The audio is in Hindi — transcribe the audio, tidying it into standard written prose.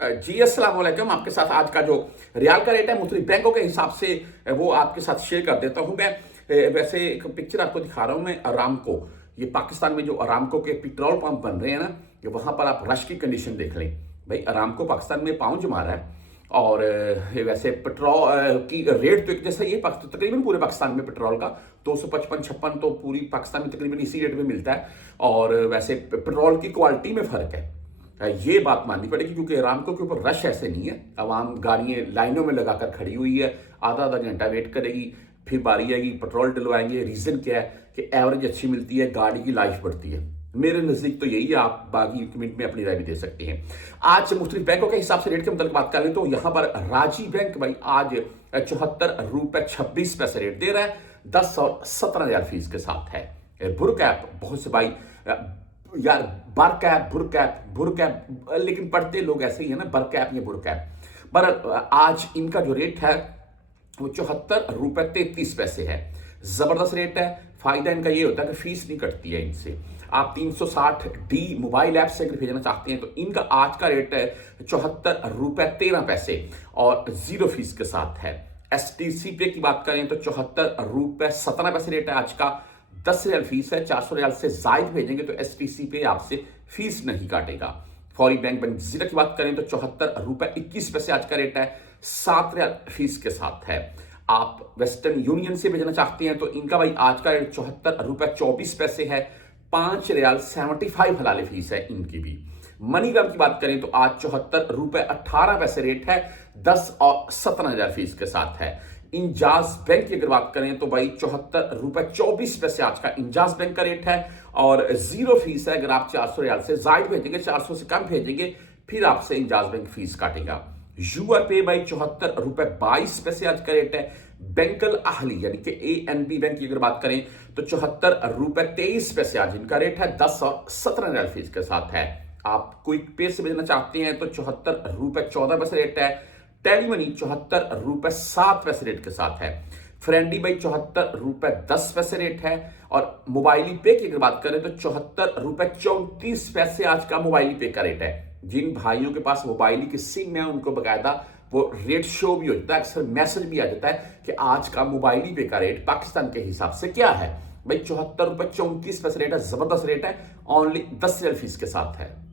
जी अस्सलाम वालेकुम। आपके साथ आज का जो रियाल का रेट है मुख्तलिफ बैंकों के हिसाब से वो आपके साथ शेयर कर देता हूं मैं। वैसे एक पिक्चर आपको दिखा रहा हूं मैं अरामको। ये पाकिस्तान में जो अरामको के पेट्रोल पंप बन रहे हैं ना, ये वहां पर आप रश की कंडीशन देख लें। भाई अरामको पाकिस्तान में पाँव जमा रहा है। और वैसे पेट्रोल की रेट तो एक जैसा ही है, तकरीबन पूरे पाकिस्तान में पेट्रोल का 255-56 तो पूरी पाकिस्तान में तकरीबन इसी रेट में मिलता है। और वैसे पेट्रोल की क्वालिटी में फर्क है, ये बात माननी पड़ेगी, क्योंकि अरामको के ऊपर रश ऐसे नहीं है। आवाम गाड़ियाँ लाइनों में लगाकर खड़ी हुई है, आधा आधा घंटा वेट करेगी, फिर बारी आएगी, पेट्रोल डलवाएंगे। रीज़न क्या है कि एवरेज अच्छी मिलती है, गाड़ी की लाइफ बढ़ती है। मेरे नज़दीक तो यही है। आप बाकी कमेंट में अपनी राय भी दे सकते हैं। आज मुख्तलिफ बैंकों के हिसाब से रेट के मतलब बात करें तो यहाँ पर राजी बैंक भाई आज 74 रुपये 26 पैसे रेट दे रहा है, 10 और 17 हज़ार फीस के साथ है। बुरक ऐप बहुत से भाई यार बर कैप बुर कैप बुर कैप, लेकिन पढ़ते लोग ऐसे ही है ना, बर कैप या बुर कैप। पर आज इनका जो रेट है वो 74 रुपये 33 पैसे है। जबरदस्त रेट है। फायदा इनका ये होता है कि फीस नहीं कटती है इनसे। आप 360D मोबाइल ऐप से अगर भेजना चाहते हैं तो इनका आज का रेट है 74 रुपये 13 पैसे और 0 फीस के साथ है। STC पे की बात करें तो 74 रुपये 17 पैसे रेट है आज का, 10 रियाल फीस है। 400 रियाल से जायद भेजेंगे तो STC पे आपसे फीस नहीं काटेगा। फौरी बैंक जीरा की बात करें तो 74 रुपये 21 पैसे आज का रेट है, 7 रियाल फीस के साथ है। आप वेस्टर्न यूनियन से भेजना चाहते हैं तो इनका भाई आज का रेट 74 रुपये 24 पैसे है, 5 रियाल 75 हलाल फीस है इनकी भी। मनीग्राम की बात करें तो आज 74 रुपये 18 पैसे रेट है, 10 और 17 हज़ार फीस के साथ है। इंजाज बैंक की अगर बात करें तो भाई 74 रुपये 24 पैसे आज का इंजाज बैंक का रेट है और 0 फीस है। अगर आप 400 रियाल से जायद भेजेंगे, 400 से कम भेजेंगे, फिर आपसे इंजाज बैंक फीस काटेगा। यूआर पे भाई 74 रुपये 22 पैसे आज का रेट है। बैंकल अहली यानी कि ANB बैंक की अगर बात करें तो 74 रुपये 23 पैसे आज इनका रेट है, 10 और 17 रियाल फीस के साथ है। आप क्विक पे से भेजना चाहते हैं तो 74 रुपये 14 पैसे रेट है। टेली मनी 74 रुपये 7 पैसे रेट के साथ है। फ्रेंडी भाई 74 रुपये 10 पैसे रेट है। और मोबाइली पे की अगर बात करें तो 74 रुपये 34 पैसे आज का मोबाइली पे का रेट है। जिन भाइयों के पास मोबाइली की सिम है उनको बकायदा वो रेट शो भी होता है, अक्सर मैसेज भी आ जाता है कि आज का मोबाइली पे का रेट पाकिस्तान के हिसाब से क्या है। भाई 74 रुपये 34 पैसे रेट है, जबरदस्त रेट है, ओनली 10 रियाल फीस के साथ है।